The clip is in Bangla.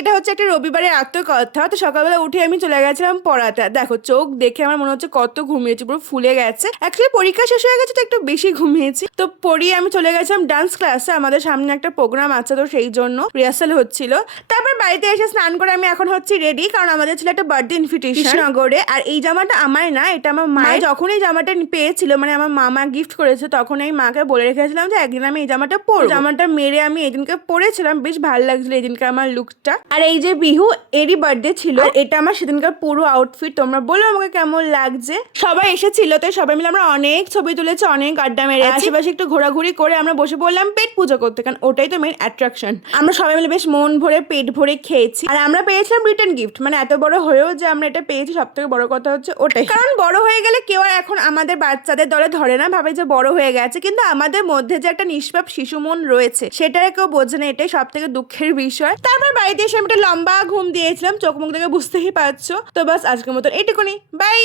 এটা হচ্ছে একটা রবিবারের কথা। তো সকালবেলা উঠে আমি চলে গেছিলাম পড়াতে। দেখো চোখ দেখে আমার মনে হচ্ছে কত ঘুমিয়েছি, পুরো ফুলে গেছে। অ্যাকচুয়ালি পরীক্ষা শেষ হয়ে গেছে তো একটু বেশি ঘুমিয়েছি। তো পড়িয়ে আমি চলে গেছিলাম ডান্স ক্লাসে, আমাদের সামনে একটা প্রোগ্রাম আছে তো সেই জন্য রিহার্সাল হচ্ছিল। তারপর বাড়িতে এসে স্নান করে আমি এখন হচ্ছি রেডি, কারণ আমাদের ছিল একটা বার্থডে ইনভিটেশন কৃষ্ণনগরে। আর এই জামাটা আমার না, এটা আমার মায়ের। যখন এই জামাটা পেয়েছিল, মানে আমার মামা গিফট করেছে, তখন এই মাকে বলে রেখেছিলাম যে একদিন আমি এই জামাটা পরবো। জামাটা মেরে আমি এদিনকে পরেছিলাম, বেশ ভালো লাগছিল এদিনকে আমার লুকটা। আর এই যে বিহু, এরই বার্থডে ছিল, এটা আমার সেদিনকার পুরো আউটফিট। তোমরা বলো আমাকে কেমন লাগছে। সবাই এসেছিল, তো সবাই মিলে আমরা অনেক ছবি তুলেছি, অনেক আড্ডা মেরেছি। আশেপাশে একটু ঘোরাঘুরি করে আমরা বসে পড়লাম পেট পুজো করতে, কারণ ওটাই তো মেইন অ্যাট্রাকশন। আমরা সবাই মিলে বেশ মন ভরে পেট ভরে খেয়েছি। আর আমরা পেয়েছিলাম রিটার্ন গিফট, মানে এত বড় হয়েও যে আমরা এটা পেয়েছি, সব থেকে বড় কথা হচ্ছে ওটাই। কারণ বড় হয়ে গেলে কেউ আর এখন আমাদের বাচ্চাদের দলে ধরে না, ভাবে যে বড় হয়ে গেছে, কিন্তু আমাদের মধ্যে যে একটা নিষ্পাপ শিশু মন রয়েছে সেটারে কেউ বোঝে না, এটাই সব থেকে দুঃখের বিষয়। তারপর বাড়িতে এসে আমি একটা লম্বা ঘুম দিয়েছিলাম, চোখ মুখ দেখে বুঝতেই পারছো। তো বাস আজকের মতন এইটুকুনি, বাই।